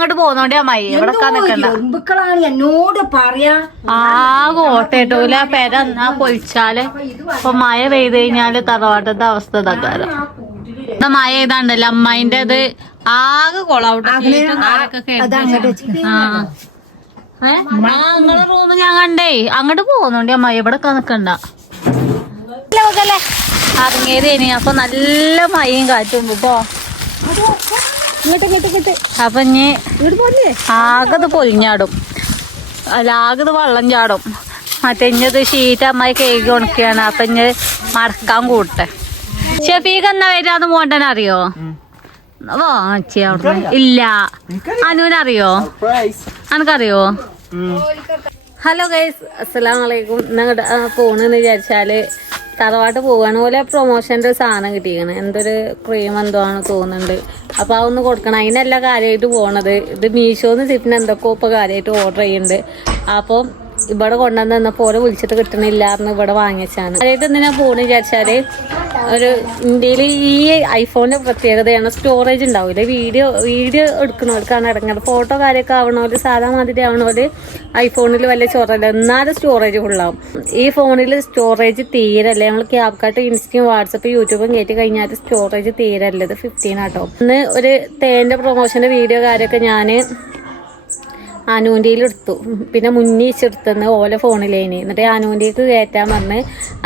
അങ്ങോട്ട് പോന്നോണ്ടി അമ്മായി ഇവിടെ എറുമ്പുക്കളാണ് എന്നോട് പറയാ. ആകെ ഓട്ടേട്ടൂല പെര എന്നാ പൊളിച്ചാല്. ഇപ്പൊ മഴ പെയ്ത് കഴിഞ്ഞാല് തറവാട്ടത്തെ അവസ്ഥ ഇതാക്കാരം. മഴ ചെയ്താണ്ടല്ലോ അമ്മായിന്റെ അത് ആകെ കൊളാവട്ടെ. നിങ്ങളെ റൂം ഞാൻ കണ്ടേ അങ്ങോട്ട് പോകുന്നുണ്ട് അമ്മായി ഇവിടെ നിക്കണ്ട. ഇറങ്ങിയതേനി അപ്പൊ നല്ല മഴയും കാറ്റും കേട്ടോ. അപ്പൊ ഇനി ആകത് പൊലിഞ്ഞാടും, ആകത് വെള്ളം ചാടും. മറ്റേ ഇഞ്ഞത് ഷീറ്റ് അമ്മായി കേക്ക് ഉണക്കുകയാണ്. അപ്പൊ ഇഞ്ഞ് മടക്കാൻ കൂട്ടെ. ഷെഫീഖ് എന്നാ വരാന്ന് മോണ്ടൻ അറിയോ? ഇല്ല. അനുവിനറിയോ? അനക്കറിയോ? ഹലോ ഗൈസ്, അസ്സലാമു അലൈക്കും. ഞങ്ങളുടെ പോണെന്ന് വിചാരിച്ചാല് തറവാട്ട് പോവാണ്. പോലെ പ്രൊമോഷന്റെ സാധനം കിട്ടിയിരിക്കണം. എന്തൊരു ക്രീം എന്തോ ആണ് തോന്നുന്നുണ്ട്. അപ്പൊ അതൊന്ന് കൊടുക്കണം. അതിനല്ല കാര്യമായിട്ട് പോണത്. ഇത് മീഷോന്ന് സിപ്പിന് എന്തൊക്കെയോ ഇപ്പൊ കാര്യമായിട്ട് ഓർഡർ ചെയ്യുന്നുണ്ട്. അപ്പം ഇവിടെ കൊണ്ടുവന്ന പോലെ വിളിച്ചിട്ട് കിട്ടണില്ലാന്ന് ഇവിടെ വാങ്ങിച്ചാണ്. അതായത് എന്തിനാ പോണെന്ന് വിചാരിച്ചാല് ഒരു ഇന്ത്യയിൽ ഈ ഐഫോണിന്റെ പ്രത്യേകതയാണ് സ്റ്റോറേജ് ഉണ്ടാവില്ല. വീഡിയോ എടുക്കണവർക്കാണ് ഇറങ്ങുന്നത്. ഫോട്ടോ കാര്യമൊക്കെ ആവണോല് സാധാ മാതിരി ആവണോല് ഐഫോണിൽ വല്ല ചോറല്ല, എന്നാലും സ്റ്റോറേജ് ഫുള്ളാവും. ഈ ഫോണിൽ സ്റ്റോറേജ് തീരല്ലേ. നമ്മൾ ക്യാപ്കട്ട്, ഇൻസ്റ്റയും വാട്സപ്പ്, യൂട്യൂബും കയറ്റി കഴിഞ്ഞാൽ സ്റ്റോറേജ് തീരല്ലേ. ഇത് 15 ആട്ടോ. ഇന്ന് ഒരു തേന്റെ പ്രൊമോഷന്റെ വീഡിയോ കാര്യമൊക്കെ ഞാൻ ആനൂൻ്റെയിൽ എടുത്തു. പിന്നെ മുന്നീച്ചെടുത്തുനിന്ന് ഓല ഫോണിലേനി. എന്നിട്ട് ആനൂൻ്റെക്ക് കയറ്റാൻ പറഞ്ഞ്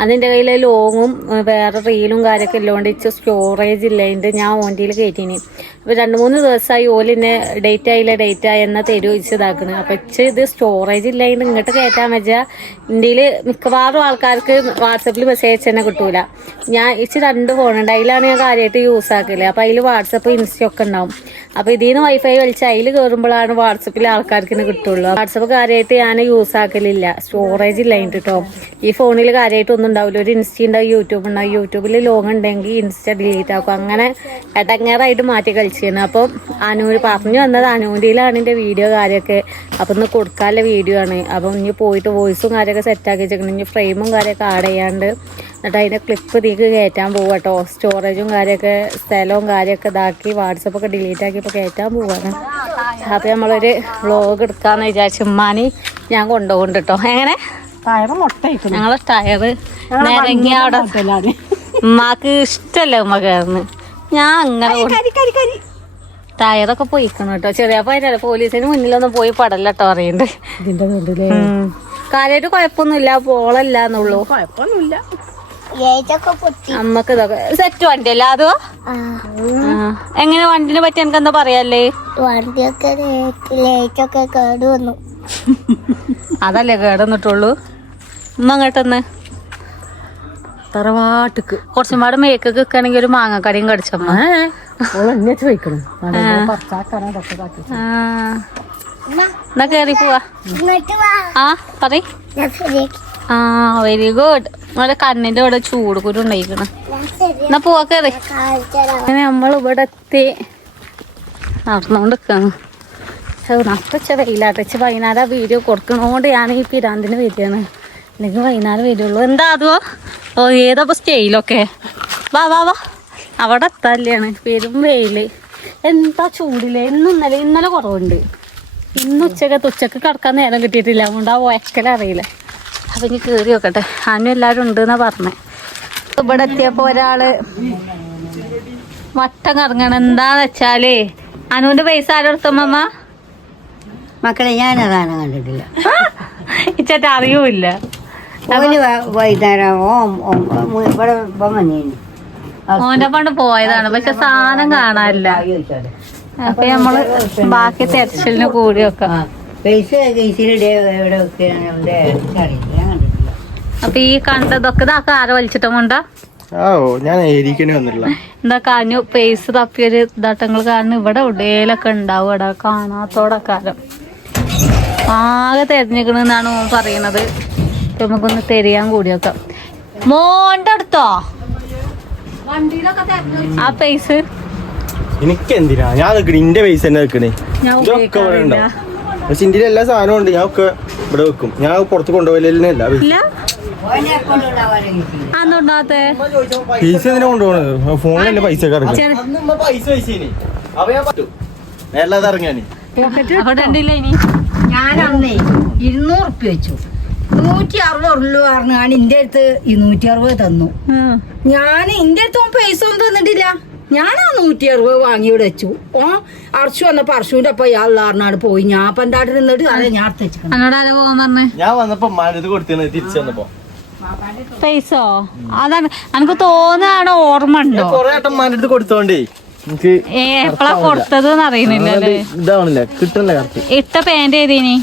അതിൻ്റെ കയ്യിൽ ലോങ്ങും വേറെ റീലും കാര്യമൊക്കെ ഇല്ലോണ്ട് ഇച്ച് സ്റ്റോറേജ് ഇല്ലാണ്ട് ഞാൻ ഓൻ്റെയിൽ കയറ്റീനി. അപ്പോൾ 2-3 ദിവസമായി ഓലിന്നെ ഡേറ്റ് ആയി എന്നാൽ തെരുവിച്ച് ഇതാക്കണ്. അപ്പം ഇച്ച് ഇത് സ്റ്റോറേജ് ഇല്ലാണ്ട് ഇങ്ങോട്ട് കയറ്റാൻ വെച്ചാൽ ഇന്ത്യയിൽ മിക്കവാറും ആൾക്കാർക്ക് വാട്സപ്പിൽ മെസ്സേജ് തന്നെ കിട്ടൂല. ഞാൻ ഇച്ച് 2 ഫോണുണ്ട്. അതിലാണ് ഞാൻ കാര്യമായിട്ട് യൂസ് ആക്കില്ല. അപ്പം അതിൽ വാട്സപ്പ്, ഇൻസ്റ്റയൊക്കെ ഉണ്ടാവും. അപ്പോൾ ഇതിൽ നിന്ന് വൈഫൈ വലിച്ച് അതിൽ കയറുമ്പോഴാണ് വാട്സപ്പിൽ ആൾക്കാർക്ക് കിട്ടുള്ളൂ. വാട്സപ്പ് കാര്യമായിട്ട് ഞാൻ യൂസ് ആക്കലില്ല, സ്റ്റോറേജ് ഇല്ലായിട്ട് കേട്ടോ. ഈ ഫോണിൽ കാര്യമായിട്ട് ഒന്നും ഉണ്ടാവില്ല. ഒരു ഇൻസ്റ്റ ഉണ്ടാവും, യൂട്യൂബ് ഉണ്ടാവും. യൂട്യൂബിൽ ലോങ് ഉണ്ടെങ്കിൽ ഇൻസ്റ്റ ഡിലീറ്റ് ആക്കും. അങ്ങനെ ഇടങ്ങേറായിട്ട് മാറ്റി കളിച്ചിരുന്നു. അപ്പം അനൂര് പറഞ്ഞു വന്നത് അനൂരിയിലാണ് എൻ്റെ വീഡിയോ കാര്യമൊക്കെ. അപ്പം ഇന്ന് കൊടുക്കാനുള്ള വീഡിയോ ആണ്. അപ്പം ഇനി പോയിട്ട് വോയിസും കാര്യമൊക്കെ സെറ്റാക്കി വെച്ചേക്കണം. ഇനി ഫ്രെയിമും കാര്യമൊക്കെ ആഡ് ചെയ്യാണ്ട് എന്നിട്ട് അതിൻ്റെ ക്ലിപ്പ് തീക്ക് കയറ്റാൻ പോവുക കേട്ടോ. സ്റ്റോറേജും കാര്യമൊക്കെ സ്ഥലവും കാര്യമൊക്കെ ഇതാക്കി വാട്സപ്പൊക്കെ ഡിലീറ്റ് ആക്കി ഇപ്പോൾ കയറ്റാൻ പോവാണ്. അപ്പം നമ്മളൊരു വ്ളോഗ് എടുക്കാന്ന് വിചാരിച്ചു. ഉമ്മാനി ഞാൻ കൊണ്ടുപോകുന്നുണ്ട് കേട്ടോ. എങ്ങനെ ഞങ്ങളെ ടയറ് നിരങ്ങി അവിടെ ഉമ്മാക്ക് ഇഷ്ടമല്ല ഉമ്മ കയറുന്നു. ഞാൻ അങ്ങനെ ടയറൊക്കെ പോയിക്കണം കേട്ടോ. ചെറിയ പോയിട്ടല്ല, പോലീസിന് മുന്നിലൊന്നും പോയി പടലട്ടോ അറിയണ്ട്. കാര്യമായിട്ട് കുഴപ്പമൊന്നുമില്ല, പോളല്ല എന്നുള്ളൂ. കുഴപ്പമൊന്നുമില്ല. അമ്മക്ക് ഇതൊക്കെ സെറ്റ് വണ്ടി അല്ല അതോ? എങ്ങനെ വണ്ടിനെ പറ്റി എനിക്ക് എന്താ പറയാല്ലേ? വണ്ടിയൊക്കെ ലേറ്റൊക്കെ കേട് വന്നു. അതല്ലേ കേടന്നിട്ടുള്ളൂ. ഉമ്മ അങ്ങോട്ടൊന്ന് തറവാട്ടിക്ക് കുറച്ചും പാട് മേക്കൊക്കെ വെക്കുകയാണെങ്കിൽ ഒരു മാങ്ങക്കടിയും കടിച്ചമ്മ ചോദിക്കണം. എന്നാ കേറി പോവാ. ആ പറ. ആ വെരി ഗുഡ്. നമ്മുടെ കണ്ണിന്റെ ഇവിടെ ചൂട് കുരു ഉണ്ടായിക്കണം. എന്നാ പോവാ കേറി. അങ്ങനെ നമ്മളിവിടെ എത്തി നടന്നോണ്ടിരിക്കാണ്. നട്ടച്ച വെയിലാട്ടച്ച് വൈകുന്നേരം വീഡിയോ കൊടുക്കണോണ്ട് ഞാൻ ഈ പിരാന്തിന് വരികയാണ്. അല്ലെങ്കിൽ വൈകുന്നേരം വരുള്ളൂ. എന്താ അതോ? ഓ ഏതപ്പോ സ്റ്റൈലൊക്കെ. വാ വാ വാ. അവിടെ എത്താല്ലാണ് പെരും വെയില്. എന്താ ചൂടില്ലേ. ഇന്നലെ കുറവുണ്ട്. ഇന്ന് ഉച്ചക്ക് കിടക്കാൻ നേരം കിട്ടിയിട്ടില്ല. അതുകൊണ്ട് ആ വയക്കലറിയില്ല. അപ്പം ഇനി കയറി നോക്കട്ടെ. അന്നും എല്ലാവരും ഉണ്ട് എന്നാ പറഞ്ഞേ. ഇവിടെ എത്തിയപ്പോ ഒരാള് വട്ടം കറങ്ങണം. എന്താന്ന് വെച്ചാല് അനുവിന്റെ പൈസ ആരെടുത്തമ്മ? മക്കളെ ഞാൻ അതാണ് കണ്ടിട്ടില്ല. ഇച്ചേട്ട അറിയൂല്ല. വൈകുന്നേരം ഓന്റെ പണ്ട് പോയതാണ്. പക്ഷെ സാധനം കാണാനില്ല. അപ്പൊ നമ്മള് ബാക്കി തെരച്ചിലിന് കൂടി വെക്കാം. അപ്പൊ ഈ കണ്ടതൊക്കെ ഇതാക്ക ആരെ വലിച്ചിട്ടുമുണ്ടോ? എന്താ കാഞ്ഞു പേസ് തപ്പിയൊരു ഇതാട്ടങ്ങൾ കാരണം ഇവിടെ എവിടെയൊക്കെ ഉണ്ടാവും. ഇവിടെ കാണാത്തോടെ കാലം ആകെ തെരഞ്ഞിക്കണെന്നാണ് മോൻ പറയണത്. നമുക്കൊന്ന് തെരയാൻ കൂടിയൊക്കാം. മോന്റെ അടുത്തോ ആ പേസ് എനിക്കെന്തിനാ ഞാൻ ഇന്റെ പൈസ തന്നെ വെക്കണേ. ഇതൊക്കെ ഇവിടെ ഉണ്ടാവും. പക്ഷെ ഇന്ത്യയിലെ എല്ലാ സാധനവും ഉണ്ട്. ഞാൻ ഒക്കെ ഇവിടെ വെക്കും. ഞാൻ പുറത്ത് കൊണ്ടുപോയില്ല. പൈസ എന്തിനാ കൊണ്ടുപോകണത്? ഫോണിലല്ലേ പൈസ ഇറങ്ങി. അവിടെ ഉണ്ടില്ല ഇനി ഞാൻ അന്നേ 200 ഉറുപ്പ്യ വെച്ചു. 160 ഉള്ളു പറഞ്ഞാണ് ഇന്റെ അടുത്ത് 260 തന്നു. ഞാൻ ഇന്റെ അടുത്ത് പൈസ ഒന്നും തന്നിട്ടില്ല. ഞാൻ ആ 160 വാങ്ങി ഇവിടെ വെച്ചു. അർഷു വന്നപ്പോ അർഷുവിന്റെ അപ്പൊ ഇയാൾ പറഞ്ഞാണ് പോയി. ഞാൻ അപ്പൊ എന്റെ ആട്ട് നിന്നിട്ട് അതെ ഞാൻ എടുത്ത് എന്നോട് ആരോ പോകാൻ പറഞ്ഞേ. ഞാൻ വന്നപ്പോ മാനത് കൊടുത്തു തിരിച്ചു വന്നപ്പോ പൈസോ അതാണ് എനിക്ക് തോന്നാണ്. ഓർമ്മ ഉണ്ടോ കൊറേ ഏട്ടൻ മാൻ്റെ അടുത്ത് കൊടുത്തോണ്ടേ എനിക്ക് എപ്പോഴാ കൊടുത്തത് അറിയുന്നില്ലല്ലേ. ഇതാവണില്ല കിട്ടണില്ല കറക്റ്റ്. ഇട്ട പാന്റ് ഏതേനി?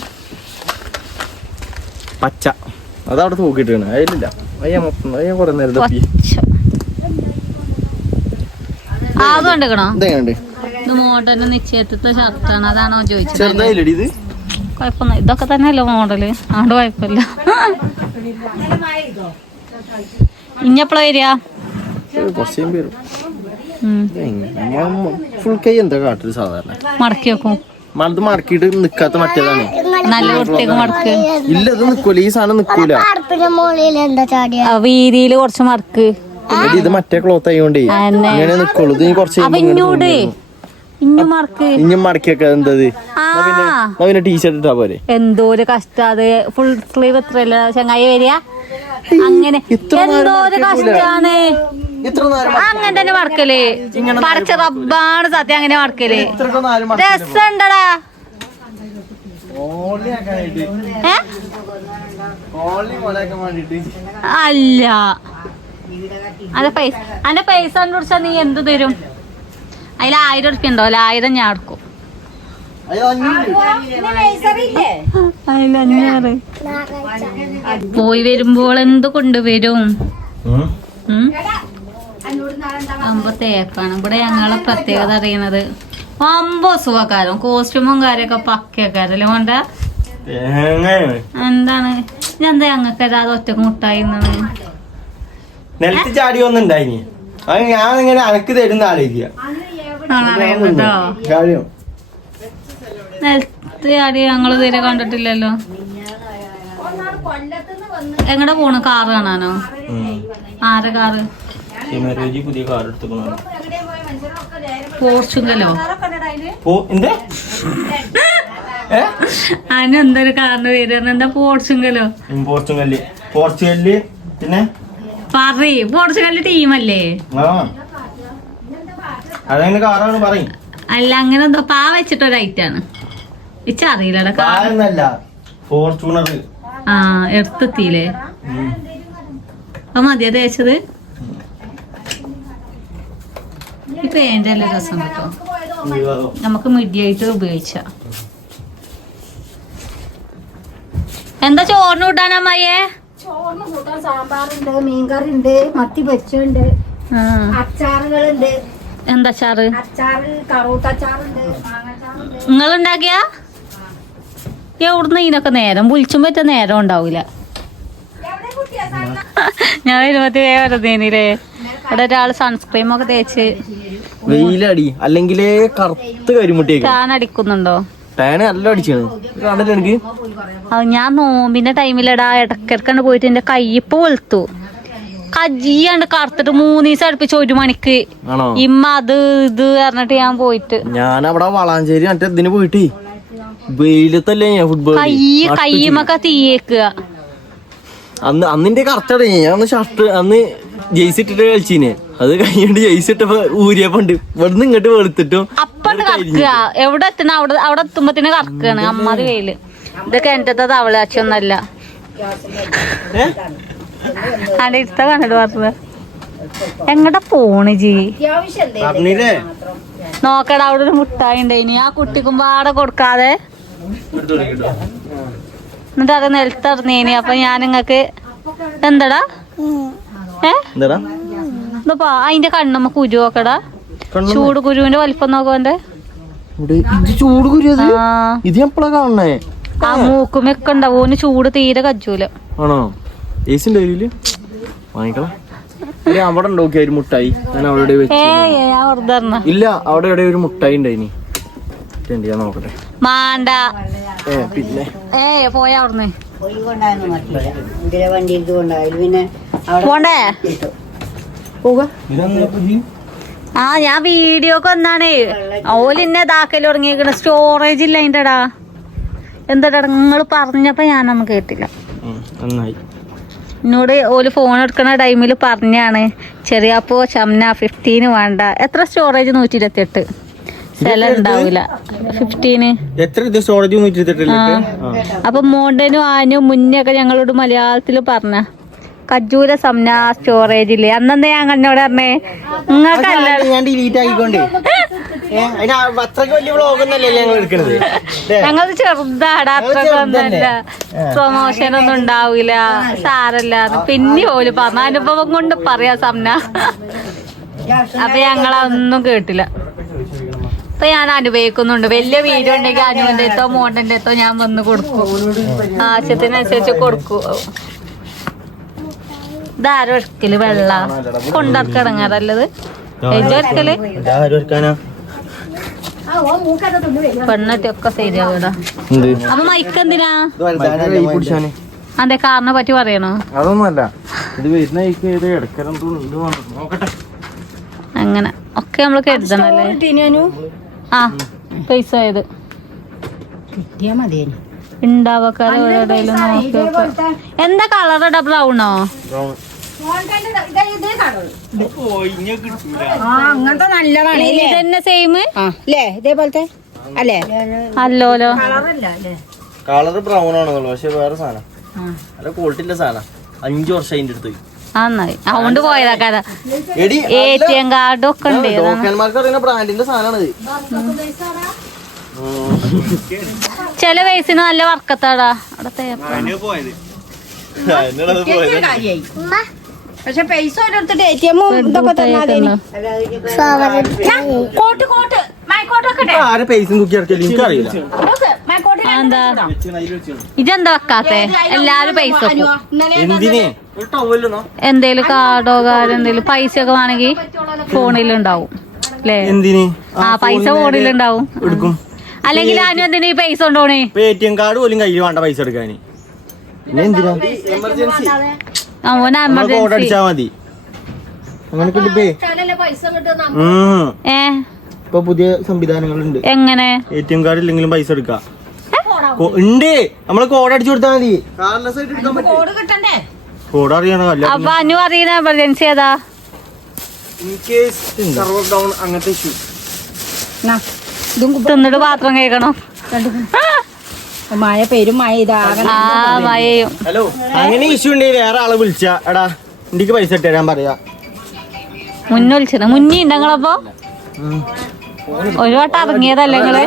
പച്ച അതവിടെ തൂക്കിട്ടാണ് അതിലില്ല. അയ്യ കൊറേ നേരം തപ്പി. ആദ്യം കണ്ടിക്കണോ? ഇതെങ്ങനെയുണ്ട്? ഇത് മോഡലിന് നിശ്ചയത്തിത്തെ ഷർട്ടാണ്. അതാണോ ചോദിച്ചത്? ചെറുതായില്ലടി ഇത്? കുഴപ്പമൊന്നും ഇതൊക്കെ തന്നെയല്ലോ മോഡല്. അതുകൊണ്ട് കുഴപ്പമില്ല. ഇഞ്ഞെപ്പോഴാ വരിക? കുറച്ചും പേരും ഫുൾ കൈ എന്താ കാട്ടല് സാധാരണ മടക്കി വെക്കും. മണത് മടക്കിയിട്ട് നിക്കാത്ത മറ്റേതാണ്. നല്ല വൃത്തിയൊക്കെ മടക്ക്. ഇല്ല ഇത് നിക്കൂല. ഈ സാധനം നിക്കൂല. വീതിയില് കുറച്ച് മടക്ക്. ഇത് മറ്റേ ക്ലോത്ത് ആയതുകൊണ്ടേ ഇങ്ങനെ നിക്കുള്ളൂ. ഇത് കുറച്ച് ഇഞ്ഞു മടക്ക്. ഇഞ്ഞും മടക്കിയൊക്കെ എന്തത് പിന്നെ ടീഷർട്ട് ഇട്ടാ പോലെ. എന്തോ ഒരു കഷ്ടം. അത് ഫുൾ സ്ലീവ് എത്രയല്ല ചങ്ങായി വരിക. അങ്ങനെ എന്തോ ഒരു കഷ്ടാണ്. അങ്ങനെ തന്നെ മടക്കല്. പടച്ച റബ്ബാണ് സത്യം. അങ്ങനെ മടക്കല് രസണ്ടടാ. അല്ല അന്റെ പൈസ കണ്ടുപിടിച്ചാ നീ എന്ത് തരും? അതിൽ 1000 ഉറുപ്പ്യ ഉണ്ടോ? 1000 ഞാൻ എടുക്കും. അതിൽ 500 പോയി വരുമ്പോൾ എന്ത് കൊണ്ടുവരും? അമ്പ തേക്കാണ്. ഇവിടെ ഞങ്ങളെ പ്രത്യേകത അറിയണത് അമ്പോ സുഖക്കാരം. കോസ്റ്റ്യൂമും കാര്യമൊക്കെ പക്കക്കാരല്ലേ കൊണ്ട. എന്താണ് എന്താ ഞങ്ങൾക്ക് അത് ഒറ്റക്ക് മുട്ടായി നിലത്ത് ചാടി ഒന്നുണ്ടായി. അത് ഞാൻ ഇങ്ങനെ അനക്ക് തരുന്ന ആലോചിക്കുക. നിലത്ത് ചാടി ഞങ്ങള് തീരെ കണ്ടിട്ടില്ലല്ലോ. എങ്ങടെ പോണ്? കാറ് കാണാനോ? ആരെ കാറ്? പുതിയ കാർ എടുത്തു. പോർച്ചുഗലോ? അതിനെന്തൊരു കാറിന് പേര്? എന്താ പോർച്ചുഗലോ? പോർച്ചുഗല് പിന്നെ പോർച്ചുഗലിന്റെ ടീമല്ലേ? അതങ്ങനെ കാറാണ് പറയും. അല്ല അങ്ങനെ എന്തോ പാ വെച്ചിട്ടൊരു ഐറ്റാണ്. ഇച്ചറിയില്ലടാ. കാറൊന്നല്ല, ഫോർച്യൂണർ. ആ എടുത്തെത്തിയില്ലേ? അത് മതിയാ തേച്ചത്. ഈ പാന്റ് നല്ല രസം കേട്ടോ. നമുക്ക് മിഡിയായിട്ട് ഉപയോഗിച്ച. എന്താ ചോറിന് കൂട്ടാൻ അമ്മയെ? ചോറിന് കൂട്ടാൻ സാമ്പാറുണ്ട്, മീൻകറി ഉണ്ട്, മത്തി പൊരിച്ചുണ്ട്, അച്ചാറുകളുണ്ട്. എന്താ അച്ചാറ്? അച്ചാറ് കറൂട്ടച്ചാറുണ്ട്, മാങ്ങച്ചാറുണ്ട്. നിങ്ങളുണ്ടാക്കിയ? എവിടുന്ന് ഇതിനൊക്കെ നേരം വിളിച്ചും പറ്റ നേരം ഉണ്ടാവൂല. ഞാൻ വരുമ്പത്തേ വരുന്നേനില്ലേ. ഇവിടെ ഒരാള് സൺസ്ക്രീമൊക്കെ തേച്ച് വെയിലടി അല്ലെങ്കിലേ കറുത്ത് കരിമുട്ടിയേക്ക് ടാൻ അടിക്കുന്നുണ്ടോ? ടാന് നല്ല അടിച്ചാണ്. എനിക്ക് അത് ഞാൻ നോമ്പിന്റെ ടൈമിലിടാ ഇടക്കിടക്കണ്ട് പോയിട്ട് എന്റെ കയ്യിപ്പ് വെളുത്തു. കജ്ജിയാണ്ട് കറുത്തിട്ട് 3 ദിവസം അടുപ്പിച്ച് 1 മണിക്ക് ഇമ്മ അത് ഇത് പറഞ്ഞിട്ട് ഞാൻ പോയിട്ട് ഞാൻ അവിടെ വളാഞ്ചേരി മറ്റേ ഇതിന് പോയിട്ട് വെയിലത്തല്ലേ ഞാൻ ഫുട്ബോൾ കയ്യുമൊക്കെ തീയേക്കുക. അന്നിന്റെ കറക്റ്റ് ഞാൻ ഷർട്ട് അന്ന് ജെയ്സി ഇട്ടിട്ട് കളിച്ചീനെ. അത് കഴിഞ്ഞിട്ട് ജെയ്സി ഇട്ടപ്പോ ഊരിയപ്പോണ്ട് ഇവിടുന്ന് ഇങ്ങോട്ട് വെളുത്തിട്ടും അപ്പണ്ട് കറക്കുക. എവിടെ എത്തണ അവിടെ എത്തുമ്പത്തിന് കറക്കാണ്. അമ്മാതി വെയില്. ഇതൊക്കെ എന്റെ തവളാച്ചൊന്നല്ല. അന്റെ ഇഷ്ട കണ്ടിട്ട് പറഞ്ഞത് എങ്ങടെ പോണ് ജി? നോക്കടാ അവിടെ ഒരു മുട്ടായി ഉണ്ടായിനി. ആ കുട്ടിക്കും പാടെ കൊടുക്കാതെ എന്നിട്ട് അത് നിലത്തറിഞ്ഞേനി. അപ്പൊ ഞാൻ നിങ്ങക്ക് എന്താടാ ഇതപ്പാ അതിന്റെ കണ്ണമ്മ കുരു നോക്കടാ. ചൂട് കുരുവിന്റെ വലിപ്പം നോക്കോന്റെ. ചൂട് കുരു ഇത് എപ്പോഴാ കാണണേ? ആ മൂക്കുമൊക്കെ ഉണ്ടാവും. ഓന് ചൂട് തീരെ കജ്ജൂല. ആണോ? വാങ്ങിക്കളാം. അവിടെ നോക്കിയ ഒരു മുട്ടായി ഞാൻ അവിടെ ഇല്ല. അവിടെ എവിടെ ഒരു മുട്ടായി ഉണ്ടായിനി. ഞാൻ നോക്കട്ടെ. മാണ്ട പിന്നെ പോയാ അവിടുന്ന് വണ്ടി പിന്നെ പോണ്ടേ? ആ ഞാൻ വീഡിയോക്ക് വന്നാണേ ഓലിന്നെ ഇതാക്കല് തുടങ്ങിയേക്കണ സ്റ്റോറേജ് ഇല്ല അതിൻ്റെടാ. എന്താടാ നിങ്ങൾ പറഞ്ഞപ്പോ ഞാനൊന്നും കേട്ടില്ല. എന്നോട് ഓല് ഫോൺ എടുക്കണ ടൈമിൽ പറഞ്ഞാണ് ചെറിയപ്പോ ഷംന 15 വേണ്ട. എത്ര സ്റ്റോറേജ്? 128 സ്ഥലം ഉണ്ടാവില്ല 15. എത്ര സ്റ്റോറേജ്? 128. അപ്പൊ മോണ്ടനും ആനും മുന്നേ ഒക്കെ ഞങ്ങളോട് മലയാളത്തിൽ പറഞ്ഞ കജൂര സംന സ്റ്റോറേജ് ഇല്ലേ. അന്നെന്താ ഞാൻ കണ്ണോട് പറഞ്ഞേ നിങ്ങൾക്കല്ല ഞാൻ ഡിലീറ്റ് ആയിക്കൊണ്ടേ അത്രക്ക് വലിയ വ്ളോഗൊന്നല്ലേ ഞങ്ങൾ എടുക്കണത്. ഞങ്ങളത് ചെറുതാടാ, അത്രക്കൊന്നല്ല. പ്രൊമോഷൻ ഒന്നും ഉണ്ടാവില്ല സാരല്ല. പിന്നെ ഓല് പറഞ്ഞ അനുഭവം കൊണ്ട് പറയാ സംന. അപ്പൊ ഞങ്ങളൊന്നും കേട്ടില്ല. അപ്പൊ ഞാൻ അനുഭവിക്കുന്നുണ്ട്. വലിയ വീഡിയോ ഉണ്ടെങ്കിൽ അനുവിന്റെ അടുത്തോ മോണ്ടന്റെ അടുത്തോ ഞാൻ വന്ന് കൊടുക്കും, ആവശ്യത്തിനനുസരിച്ച് കൊടുക്കും. ഇതാരും എടുക്കല് വെള്ള കൊണ്ടിറക്കിടങ്ങാറല്ലത് എടുക്കല് പെണ്ണൊക്കെ ശരിയാവൂടാ. അപ്പൊ മൈക്ക് എന്തിനാ? അതെ കാറിനെ പറ്റി പറയണോ? അതൊന്നുമല്ല, അങ്ങനെ ഒക്കെ നമ്മള് കരുതണല്ലേ. ആ പൈസ ആയത് കിട്ടിയാ മതിയേനു. ഉണ്ടാവക്കാരെ ഓരോടേലും നോക്കി. എന്താ കളർ? ബ്രൗണോ? അങ്ങനത്തെ നല്ലതാണ് ഇതന്നെ സെയിം അല്ലേ? ഇതേപോലത്തെ അല്ലേ? അല്ലോലോ കളർ ബ്രൗൺ ആണെന്നുള്ളു, പക്ഷെ വേറെ സാധനം നല്ല ക്വാളിറ്റി ഉള്ള സാധനം. 5 വർഷം അതിന്റെ അടുത്ത് നന്നായി. അതുകൊണ്ട് പോയതാക്കാ. ATM കാർഡും ഒക്കെ ഉണ്ട്. അറിയുന്ന ബ്രാൻഡിന്റെ സാധനമാണിത്. ചില വയസ്സിന് നല്ല വർക്കത്താടാ അവിടെ. പക്ഷെ പൈസ ഓരോരുത്തരുടെ ATM-ഉം ഇതൊക്കെ തന്നാലേ. ആരെ പൈസ നോക്കി ഇറക്കിയാലും എനിക്കറിയില്ല. എന്താ ഇതെന്താ വെക്കാത്തെ? എല്ലാരും പൈസ എന്തിനെ? എന്തേലും കാർഡോ കാര്യം എന്തേലും പൈസ ഒക്കെ വേണമെങ്കിൽ ഫോണിലുണ്ടാവും അല്ലേ? എന്തിന്? ആ പൈസ ഫോണിലുണ്ടാവും. എടുക്കും. അല്ലെങ്കിൽ ഞാനും എന്തിനാ ഈ പൈസ കൊണ്ടോണേ? ATM കാർഡ് പോലും കയ്യിൽ വേണ്ട പൈസ എടുക്കാന്. പിന്നെ എന്തിനാ? എമർജൻസി അവന കോഡ് അടിച്ചാ മതി. അങ്ങനെ ഇപ്പൊ പുതിയ സംവിധാനങ്ങളുണ്ട്. എങ്ങനെ? ATM കാർഡ് ഇല്ലെങ്കിലും പൈസ എടുക്കാം. ഉണ്ട്, നമ്മള് കോഡ് അടിച്ചു കൊടുത്താൽ മതി. കോഡ് അറിയണോ? അപ്പൊ അനു അറിയുന്ന എമർജൻസി ഏതാ? സർവർ ഡൗൺ അങ്ങനത്തെ ഇഷ്യൂ. തിന്നിട്ട് പാത്രം കഴിക്കണം. മഴ പേരും മഴ ഇതാകണം. മഴയും. ഹലോ, അങ്ങനെ ഇഷ്യൂ ഉണ്ടെങ്കിൽ വേറെ ആളെ വിളിച്ച എടാ എനിക്ക് പൈസ ഇട്ട് തരാൻ പറയാ. മുന്നൊലിച്ചത് മുന്നേ ഉണ്ടങ്ങളപ്പോ ഒരു വട്ടം ഇറങ്ങിയതല്ലേ നിങ്ങള്?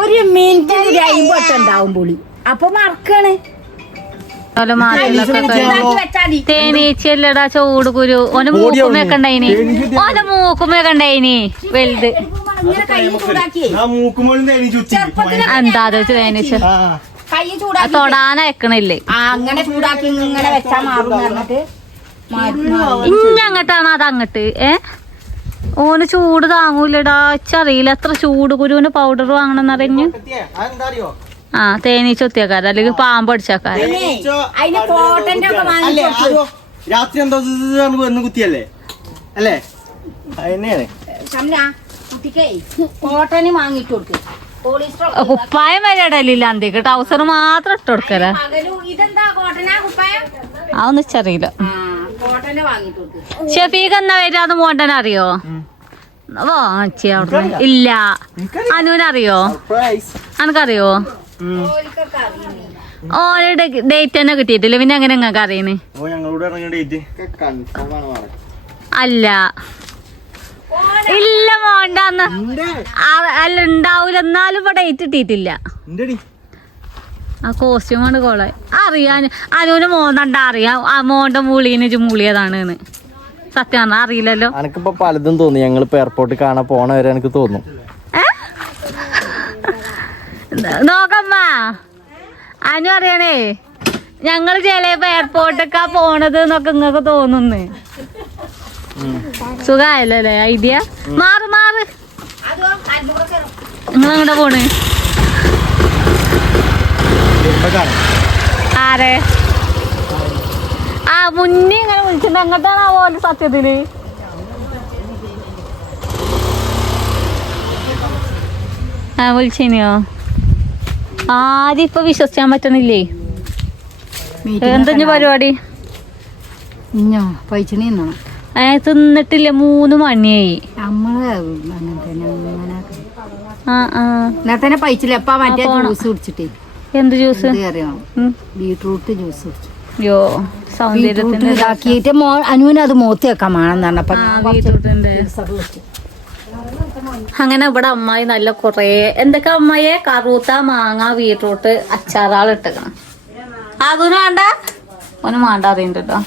ഒരു മിനിറ്റ് 50 വട്ടം ഉണ്ടാവും പുളി. അപ്പൊ മറക്കാണ്. തേനീച്ചല്ലടാ ചൂട് കുരു. ഓന് മൂക്കുമൊക്കെ ഉണ്ടായിനി. ഓന്റെ മൂക്കുമൊക്കെ ഉണ്ടായിനി വലുത്. എന്താ തേനീച്ച തൊടാനയക്കണില്ലേ? അങ്ങനെ ചൂടാക്കി ഇങ്ങനെ വെച്ചാ മാറും പറഞ്ഞിട്ട് ഇഞ്ഞങ്ങട്ടാണ് അത് അങ്ങട്ട്. ഓന് ചൂട് താങ്ങൂലടാ. അറിയില്ല എത്ര ചൂട് കുരുവിന് പൗഡർ വാങ്ങണമെന്ന് അറിഞ്ഞു. ആ തേനീച്ച ഒത്തിയക്കാര അല്ലെങ്കിൽ പാമ്പ് അടിച്ചക്കാര. രാത്രി എന്തോ കുത്തിയല്ലേ അല്ലേ? കോട്ടന് വാങ്ങിട്ട് കൊടുക്കും. കുപ്പായം വരെ ഇടലില്ല. അന്തേക്ക് ടൗസർ മാത്രം ഇട്ട് കൊടുക്കല. അതൊന്നും അറിയില്ല. ഷെഫീഖ് എന്നാ വരാന്ന് മോണ്ടൻ അറിയോ? ഇല്ല. അനുവിനറിയോ? അനക്കറിയോ? ഓരുടെ ഡേറ്റ് തന്നെ കിട്ടിയിട്ടില്ല. പിന്നെ എങ്ങനെ നിങ്ങൾക്ക് അറിയണേ? അല്ല ഇല്ല മോണ്ടാന്ന് അല്ല ഉണ്ടാവൂല. എന്നാലും ഇപ്പൊ ഡേറ്റ് കിട്ടിയിട്ടില്ല. ആ കോസ്റ്റ്യൂം കൊണ്ട് കോളായി. അറിയാൻ അനുവിന് മോന്നണ്ട അറിയാം. ആ മോണ്ട മൂളീന് മൂളിയതാണ്. സത്യം പറഞ്ഞാ അറിയില്ലല്ലോ. എനിക്കിപ്പോ പലതും തോന്നി. ഞങ്ങളിപ്പോ എയർപോർട്ടിൽ കാണാൻ പോണ വരെ എനിക്ക് തോന്നും. നോക്കമ്മ അനു അറിയണേ ഞങ്ങള് ചിലപ്പോ എയർപോർട്ടൊക്കെ പോണത് എന്നൊക്കെ നിങ്ങക്ക് തോന്നുന്നു. സുഖായല്ലേ ഐഡിയ? മാറ് മാറ്. നിങ്ങളെങ്ങോട്ടാ പോണ്? ആരെ? ആ മുന്നേ ഇങ്ങനെ വിളിച്ചിട്ട് എങ്ങോട്ടാണ് പോലെ സത്യത്തില്? വിളിച്ചിനിയോ? ആദ്യം ഇപ്പൊ വിശ്വസിക്കാൻ പറ്റണില്ലേ. എന്താ പരിപാടി? ഇഞ്ഞോ പൈച്ചണി തിന്നിട്ടില്ല, 3 മണിയായി. നമ്മള് അങ്ങനെ തന്നെ പൈച്ചില്ല. എപ്പാ മറ്റേ ജ്യൂസ് കുടിച്ചിട്ടേ. എന്ത് ജ്യൂസ്? അറിയാം, ബീട്രൂട്ട് ജ്യൂസ് കുടിച്ചു. യോ സൗന്ദര്യത്തിന്റെ ഇതാക്കിയിട്ട് അനുവിന് അത് മൂത്ത് വെക്കാൻ വേണമെന്ന് അങ്ങനെ ഇവിടെ അമ്മായി നല്ല കൊറേ എന്തൊക്കെ അമ്മായിയെ കറൂത്ത മാങ്ങ ബീട്രൂട്ട് അച്ചാറാൾ ഇട്ടേക്കണം. അതിന് വേണ്ട ഒന്നും വേണ്ട അറിയണ്ട കേട്ടോ.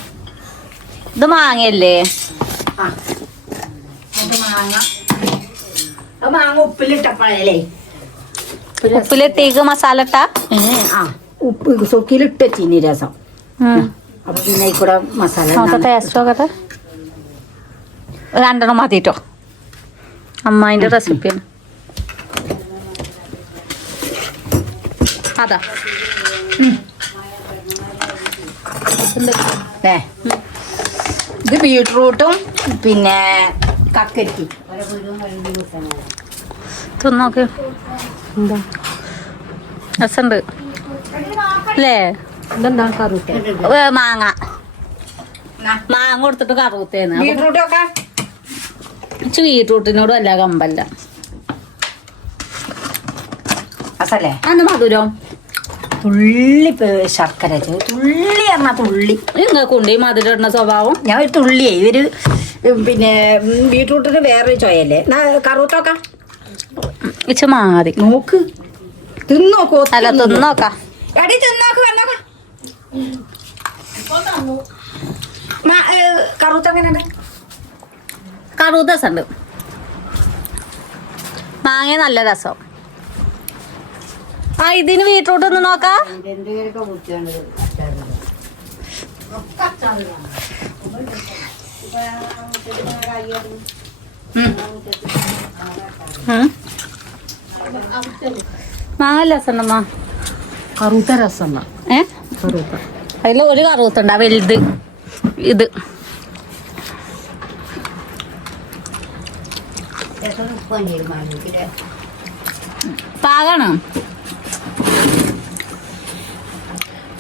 ഇത് മാങ്ങയല്ലേ? മാങ്ങ ഉപ്പിലിട്ടപ്പോഴല്ലേ ഉപ്പിലിട്ടേക്ക് മസാല ഇട്ടാ ഉപ്പ് സുക്കിലിട്ട ചീനി രസം. അപ്പൊ പിന്നെ കൂടെ മസാല ടേസ്റ്റ് നോക്കട്ടെ. 2 മതിട്ടോ. അമ്മായിന്റെ റെസിപ്പിയാണ് അതാ. ഇത് ബീട്രൂട്ടും പിന്നെ കക്കരിക്കും തിന്നോക്ക്. എന്താ രസമുണ്ട് അല്ലേ? മാങ്ങ മാങ്ങ കൊടുത്തിട്ട് കറുത്തേന്ന്. ബീട്രൂട്ടൊക്കെ ബീട്രൂട്ടിനോട് വല്ല കമ്പല്ല. അസല്ലേ അന്ന് മധുരം തുള്ളി ശർക്കര തുള്ളി പറഞ്ഞ തുള്ളി. നിങ്ങൾക്കുണ്ട് ഈ മധുരം ഇടുന്ന സ്വഭാവം? ഞാൻ ഒരു തുള്ളിയേ ഒരു പിന്നെ ബീട്രൂട്ടിന് വേറൊരു ചോയല്ലേ. കറുത്തൊക്കെ ഇച്ച മാറി നോക്ക് തിന്നോക്കോ. അല്ല തിന്നോക്ക. എടി തിന്നോക്ക് വന്നോക്ക. കറുത്ത എങ്ങനെയുണ്ട്? കറുത്ത രസമുണ്ട്. മാങ്ങ നല്ല രസം. ഇതിന് ബീട്രൂട്ട് ഒന്ന് നോക്കാം. മാങ്ങ രസമുണ്ടമ്മ. കറുത്ത രസം. അതിൽ ഒരു കറുത്തുണ്ടാ വലുത്. ഇത് പാകാണ്.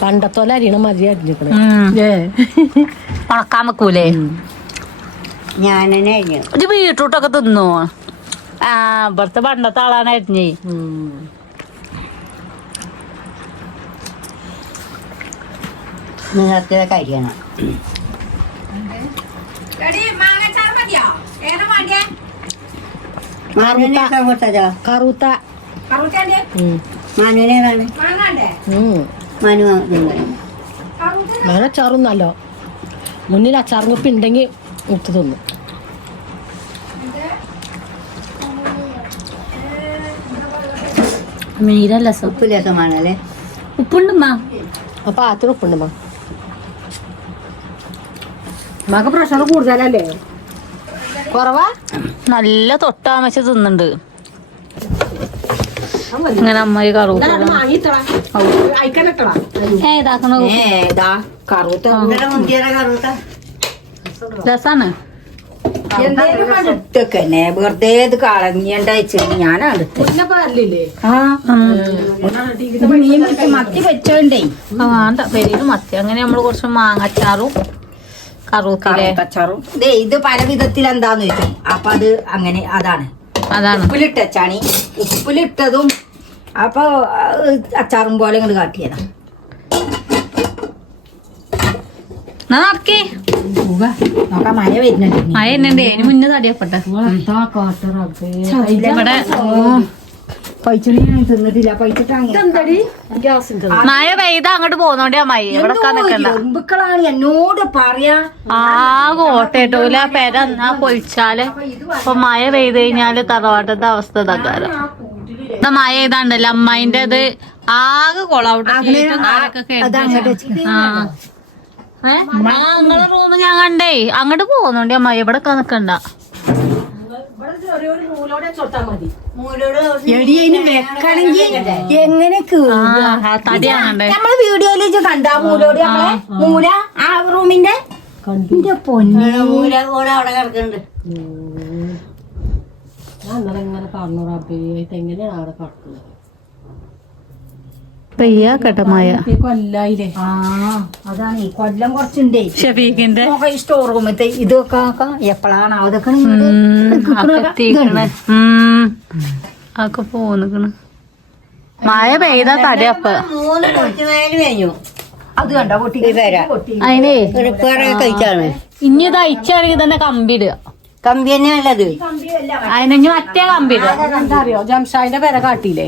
പണ്ടത്തോലെ അരിയണ മതി അരിഞ്ഞിക്കണേ. ഉണക്കാൻ വെക്കൂലേ? ഞാനെന്നെ ഇത് ബീട്രൂട്ടൊക്കെ തിന്നോ? ഇവിടുത്തെ പണ്ടത്തെ ആളാണ് അരിഞ്ഞേ. നേരത്തെ കരിയണം. കറുത്ത അങ്ങനെ അച്ചാറുന്നല്ലോ. മുന്നിൽ അച്ചാറുപ്പ് ഉണ്ടെങ്കിൽ മുത്ത് തിന്നു. മീരല്ല ഉപ്പ് രസമാണല്ലേ. ഉപ്പുണ്ടമ്മ. അപ്പൊ ആത്തിന് ഉപ്പുണ്ടമ്മ. മക പ്രഷർ കൂടുതലല്ലേ? കുറവാ. നല്ല തൊട്ടാമച്ച തിന്നുണ്ട്. ഇങ്ങനെ അമ്മായി കറുത്ത രസാണ്. വെറുതെ ഇത് കളഞ്ഞണ്ട ഞാനാണ് മത്തി വെച്ചോണ്ടേ. വേണ്ട പെരിയും മത്തി. അങ്ങനെ നമ്മള് കുറച്ച് മാങ്ങച്ചാറും കറുത്തച്ചാറും ഇത് പല വിധത്തിൽ എന്താന്ന് വെച്ചു. അപ്പൊ അത് അങ്ങനെ അതാണ് ഉപ്പിലിട്ടാണ്. ഉപ്പിലിട്ടതും അപ്പൊ അച്ചാറും പോലെ ഇങ്ങോട്ട് കാട്ടിയതാ. നോക്കാം മഴ വരുന്നുണ്ട്. മഴ എന്നെ അതിന് മുന്നേ തടിയപ്പെട്ടെ. ഇവിടെ തിന്നിട്ടില്ല. മഴ പെയ്ത അങ്ങോട്ട് പോന്നോണ്ടി അമ്മായി. ഇവിടെ എറുമ്പുക്കളാണ് എന്നോട് പറയാ. ആകെ ഓട്ടേട്ടൂല പെര എന്നാ പൊളിച്ചാല്. ഇപ്പൊ മഴ പെയ്ത് കഴിഞ്ഞാല് തറവാട്ടത്തെ അവസ്ഥ തക്കാരം. മഴ ചെയ്താണ്ടല്ലോ അമ്മായിന്റെ അത് ആകെ കൊളാവട്ടെ. നിങ്ങളെ റൂം ഞാൻ കണ്ടേ. അങ്ങോട്ട് പോന്നോണ്ടി അമ്മായി. ഇവിടെ നിക്കണ്ട. എങ്ങനെ നമ്മള് വീഡിയോയില് കണ്ടാ മൂലോട് മൂല ആ റൂമിന്റെ പൊന്നെ മൂല കൂടെ അവിടെ കിടക്കുന്നുണ്ട്. പെയ്യാക്കട്ടമായ ആ അതാണ് ഈ കൊല്ലം കുറച്ചുണ്ടേ ഷഫീഖിന്റെ സ്റ്റോർ റൂമത്തെ ഇതൊക്കെ എപ്പോഴാണ് അതൊക്കെ ഒക്കെ പോന്നിക്കണ് മഴ പെയ്ത തടയപ്പ 3 കൊച്ചുമേല് കഴിഞ്ഞു അത് കണ്ടോ പൊട്ടി അതിനെ കഴിച്ചാണ് ഇനി ഇത് അയച്ചാണെങ്കിൽ തന്നെ കമ്പിടുക കമ്പി തന്നെയാണല്ലത് അതിന് മറ്റേ കമ്പിടുക എന്താ അറിയോ ജംഷാദിന്റെ വില കാട്ടിയില്ലേ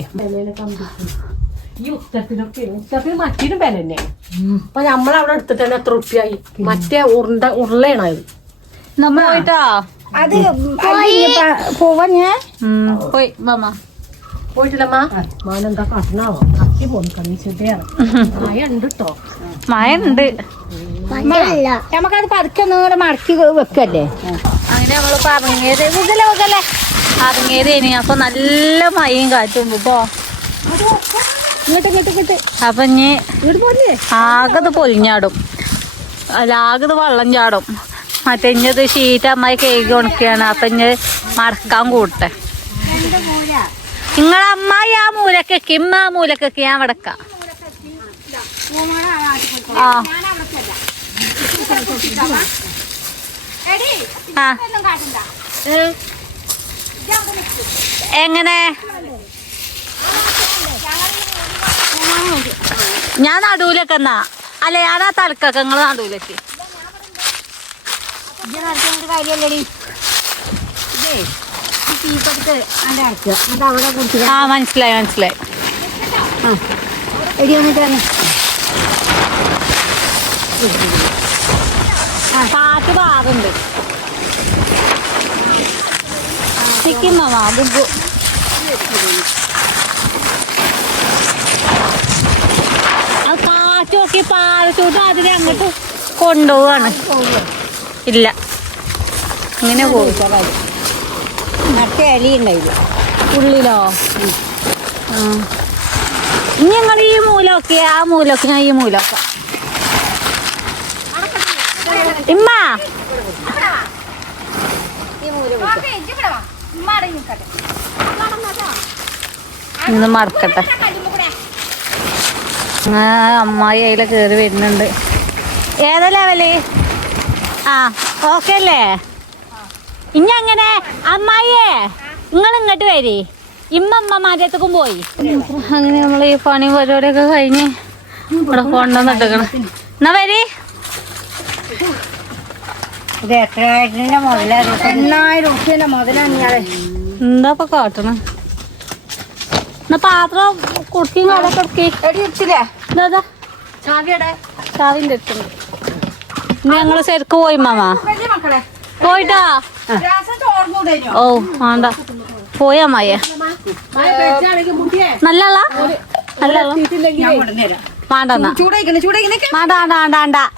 ഈ ഉത്തരത്തിനും മറ്റിനും വില തന്നെ അപ്പൊ നമ്മളവിടെ എടുത്തിട്ട് തന്നെ എത്ര റുപ്യായി മറ്റേ ഉരുളയാണ് നമ്മ പോയിട്ടാ അത് പോവാ ഞാൻ പോയി മാമ പോയിട്ടില്ലമ്മ മോനെന്താ കാട്ടണാവോ കത്തി പോന്നു കണ്ണി ചെടിയാണ് മഴ ഉണ്ട് കേട്ടോ മഴ ഉണ്ട് നമുക്കത് പതുക്കെ ഒന്നും കൂടെ മടക്കി വെക്കല്ലേ അങ്ങനെ നമ്മള് പറഞ്ഞത് വെക്കല്ലേ ഇറങ്ങിയതേനി അപ്പൊ നല്ല മഴയും കാറ്റും ഇപ്പൊ അപ്പൊ ഇനി ആകത് പൊലിഞ്ഞാടും അല്ല ആകത് വെള്ളം ചാടും മറ്റേ ഇഞ്ഞത് ഷീറ്റ് അമ്മായി കേക്ക് ഉണക്കിയാണ് അപ്പൊ ഇഞ്ഞ് മടക്കാൻ കൂട്ടെ നിങ്ങളെ അമ്മായി ആ മൂലക്കൊക്കെ ഇമ്മ ആ മൂലക്കൊക്കെ ഞാൻ വടക്കാം ആ ആ എങ്ങനെ ഞാൻ നടുവിലൊക്കെ എന്നാ അല്ല ഞാൻ ആ തലക്കൊക്കെ നിങ്ങള് നടുവിലേക്ക് കാര്യല്ലടി ഇതേ തീപ്പടുത്ത് അതിന്റെ അടക്കുക എന്നിട്ട് അവിടെ കുടിക്കുക ആ മനസ്സിലായി എടി വന്നിട്ട് തന്നെ പാട്ട് പാറുണ്ട് ചിക്കുന്നമാ ബുബു അത് കാറ്റ് നോക്കി പാലച്ചൂട്ട് അതിനെ അങ്ങോട്ട് കൊണ്ടുപോവാണ് ഇല്ല ഇങ്ങനെ പോകും മറ്റേ ഇല ഉണ്ടായില്ല ഉള്ളിലോ ഇനി ഞങ്ങൾ ഈ മൂലമൊക്കെ ആ മൂലമൊക്കെ ഞാൻ ഈ മൂലമൊക്കെ ഇമ്മ ഇന്ന് മറക്കട്ടെ അമ്മായി അതിലെ കേറി വരുന്നുണ്ട് ഏതാ ലെവല് ആ ഓക്കെ അല്ലേ ഇനി അങ്ങനെ അമ്മായിയേ നിങ്ങൾ ഇങ്ങോട്ട് വരി അമ്മമാരത്തേക്കും പോയി അങ്ങനെ നമ്മൾ ഈ പണി പരിപാടിയൊക്കെ കഴിഞ്ഞ് ഇവിടെ കൊണ്ടുവന്നിട്ടേക്കണം എന്നാ വരി ഇത് എത്രയായിട്ടിന്റെ മുതലാണ് 8,000 റുപ്യന്റെ മുതലാണ് ഇയാളെ എന്താ കാട്ടണം എന്നാ പാത്രം കുടുക്കിയും കടക്കെ എടുത്തില്ലേ എന്താ ചാവിന്റെ അടുത്തുണ്ട് ഞങ്ങള് ശരിക്ക് പോയി മാമ മക്കളെ പോയിട്ടാ ഓ വേണ്ട പോയാ മായ നല്ലല്ല നല്ലല്ല വേണ്ടെന്നാ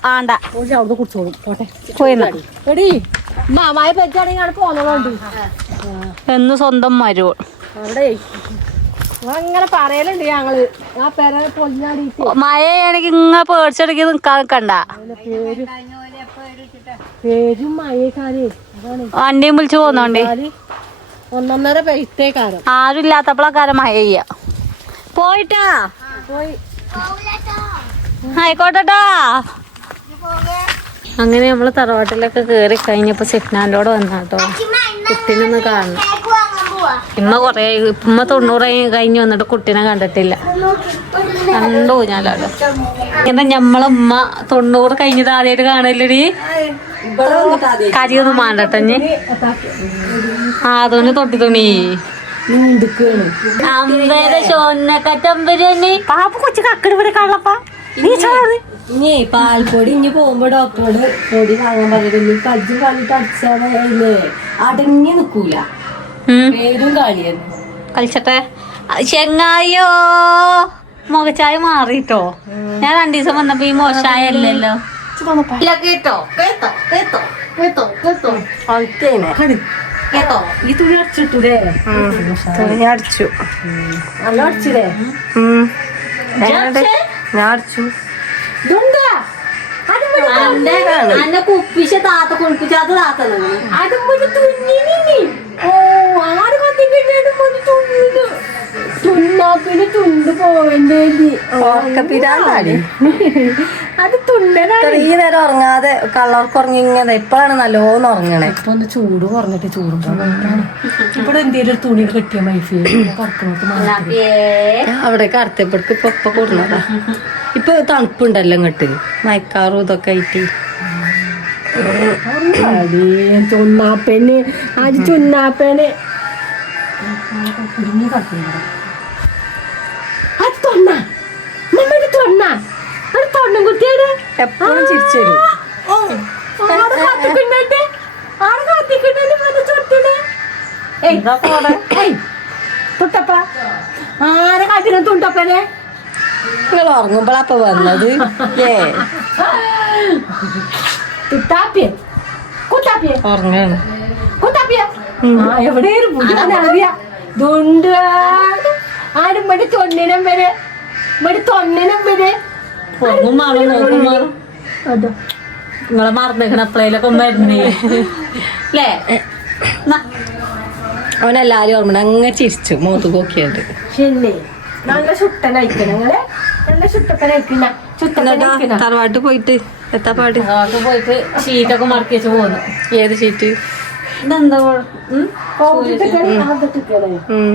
വേണ്ട കുടിച്ചോളും പോട്ടെ പോയിന്നാ എടി മായ പെറ്റാണെങ്കിൽ അവിടെ പോന്നോണ്ട് എന്ന് സ്വന്തം മരുവോ അവിടെ അങ്ങനെ പറയലുണ്ട് ഞങ്ങള് ആ പെര പൊളിഞ്ഞാടിയിട്ട് മഴയാണെങ്കിൽ ഇങ്ങ പേടിച്ചടക്കി നിക്കാൻ നിക്കണ്ട പേരും മഴക്കാരേ അതാണ് വണ്ടിയും വിളിച്ചു പോന്നോണ്ടേ 1.5 പൈസക്കാരം ആരും ഇല്ലാത്തപ്പോഴക്കാരം മഴ ചെയ്യ പോയിട്ടാ പോയി ആയിക്കോട്ടെട്ടാ അങ്ങനെ നമ്മള് തറവാട്ടിലൊക്കെ കേറി കഴിഞ്ഞപ്പോ സെഫ്നാന്റോട് വന്നാട്ടോ കുട്ടീനൊന്ന് കാണണം ഇമ്മ 90 കഴിഞ്ഞ് വന്നിട്ട് കുട്ടീനെ കണ്ടിട്ടില്ല കണ്ടു ഞാനവിടെ ഇങ്ങനെ ഞമ്മളമ്മ 90 കഴിഞ്ഞത് ആദ്യമായിട്ട് കാണല്ലടി കരിയൊന്നും വേണ്ടട്ടഞ്ഞ് അതൊന്ന് തൊട്ടി തുണി അമ്പേരെ ഷോന്നക്കറ്റമ്പരന്നെ പാപ്പ കൊച്ചു കക്കട് ഇവിടെ കള്ളപ്പാ നീ ചോറ് ഇനി പാൽപ്പൊടി ഇനി പോകുമ്പോ ഡോക്ടറോട് പൊടി വാങ്ങാൻ പറഞ്ഞിട്ട് കജ്ജും കളിട്ട് അടിച്ചാലേ അടങ്ങി നിക്കൂല പേരും കളിയാണ് കളിച്ചട്ടെ ചെങ്ങായോ മുഖച്ചായ മാറിട്ടോ ഞാൻ 2 ദിവസം വന്നപ്പോ ഈ മോശായല്ലോ ഇല്ല കേട്ടോ കേട്ടോ കേട്ടോ കേട്ടോ കേട്ടോ കേട്ടോ ഈ തുണി അടിച്ചിട്ടൂലേ തുണി അടിച്ചു നല്ല അടിച്ചില്ലേ ഞാൻ അടിച്ചു അന്നെ കുപ്പിച്ച താത്ത കുളിപ്പിച്ചാത്ത താത്ത അതും തുന്നി ഓ ആട് തുന്നാപ്പിന് തുണ്ട് പോവണ്ടേ അത് തുണ്ടനാണ്. ഈ നേരം ഉറങ്ങാതെ കള്ളർക്ക് ഉറങ്ങി ഇങ്ങനെ ഇപ്പഴാണ് നല്ലോണം ഉറങ്ങണേ. ഇപ്പൊ ഒന്ന് ചൂട് കുറഞ്ഞിട്ട് ചൂടും ഇവിടെ എന്തേലും ഒരു തുണി കെട്ടിയ മൈഫി അവിടെ കറുത്തപ്പടക്ക് ഇപ്പൊ കൂടുന്നതാ. ഇപ്പൊ തണുപ്പുണ്ടല്ലോ ഇങ്ങോട്ട് മയക്കാറും ഇതൊക്കെ ആയിട്ട്. ചുണ്ണാപ്പന് അത് ചുണ്ണാപ്പന് കുടുങ്ങി കത്തുന്നു. അത് തൊണ്ണ നമ്മയുടെ തൊണ്ണ അത് തൊണ്ണും കുട്ടിയാണ് എപ്പോഴും ചിരിച്ചു തരും. തുട്ടപ്പ ആരെ കാട്ടിന തുണ്ടപ്പനെ നിങ്ങൾ ഉറങ്ങുമ്പോഴാ വന്നത്. തുട്ടാപ്പിയ കുട്ടാപ്പിയ ഉറങ്ങാണ്. കുട്ടാപ്പിയ എവിടെയും അറിയാ ദുണ്ട് ആരും മടി തൊണ്ണിനം വരെ മടി തൊണ്ണിനം വരെ അതോ നിങ്ങളെ മറന്നേക്കണ എപ്പോഴേലൊക്കെ മരുന്നേ അല്ലേ? അവനെല്ലാരും ഓർമ്മ അങ്ങ് ചിരിച്ചു മോത്ത് നോക്കിയത്. ശരി നല്ല ചുട്ടനയക്കണം നിങ്ങളെ നല്ല ചുട്ടപ്പനയക്കില്ല ചുട്ടപ്പന തറവാട്ട് പോയിട്ട് എത്താ പാട്? അതൊക്കെ പോയിട്ട് ഷീറ്റൊക്കെ മടക്കി വെച്ച് പോന്നു. ഏത് ഷീറ്റ്? ഇതെന്താ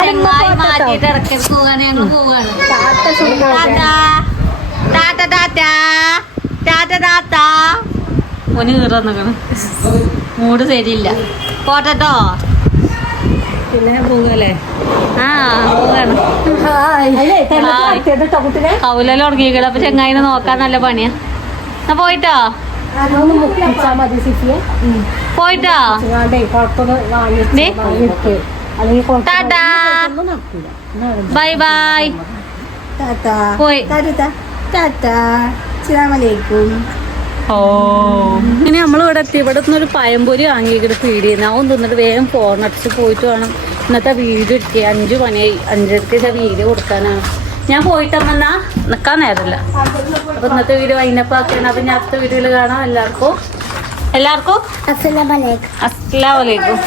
ചങ്ങായി മാറ്റിട്ട് ഇറക്കി പോവാണ്. ഞങ്ങൾ പോവാണ്. ഓന് കീറന്നിക്കണ്. മൂട് ശരിയില്ല. പോട്ടോ. പിന്നെ പോകല്ലേ? ആ പോവാണ്. കൗലെല്ലാം ഉറങ്ങിക്കട. അപ്പൊ ചെങ്ങായിനെ നോക്കാൻ നല്ല പണിയാ. എന്നാ പോയിട്ടോ പോയിട്ടോ. Tata bye bye. പോയി. ഓ ഇനി നമ്മളിവിടെ എത്തി. ഇവിടെ നിന്നൊരു പഴംപൊരി വാങ്ങിയിട്ട് പീടിയെന്ന് അവൻ തിന്നിട്ട് വേഗം ഫോണടിച്ച് പോയിട്ട് വേണം ഇന്നത്തെ വീഡിയോ എടുക്കുക. 5 മണിയായി. 5:30 വീഡിയോ കൊടുക്കാനാണ്. ഞാൻ പോയിട്ടെന്നാ നിക്കാൻ നേരമില്ല. അപ്പൊ ഇന്നത്തെ വീഡിയോ വൈകുന്നേരപ്പാക്കിയാണ്. അപ്പൊ ഞാൻ അടുത്ത വീഡിയോയിൽ കാണാം. എല്ലാവർക്കും അസ്സലാമു അലൈക്കും. അസ്സലാമു അലൈക്കും.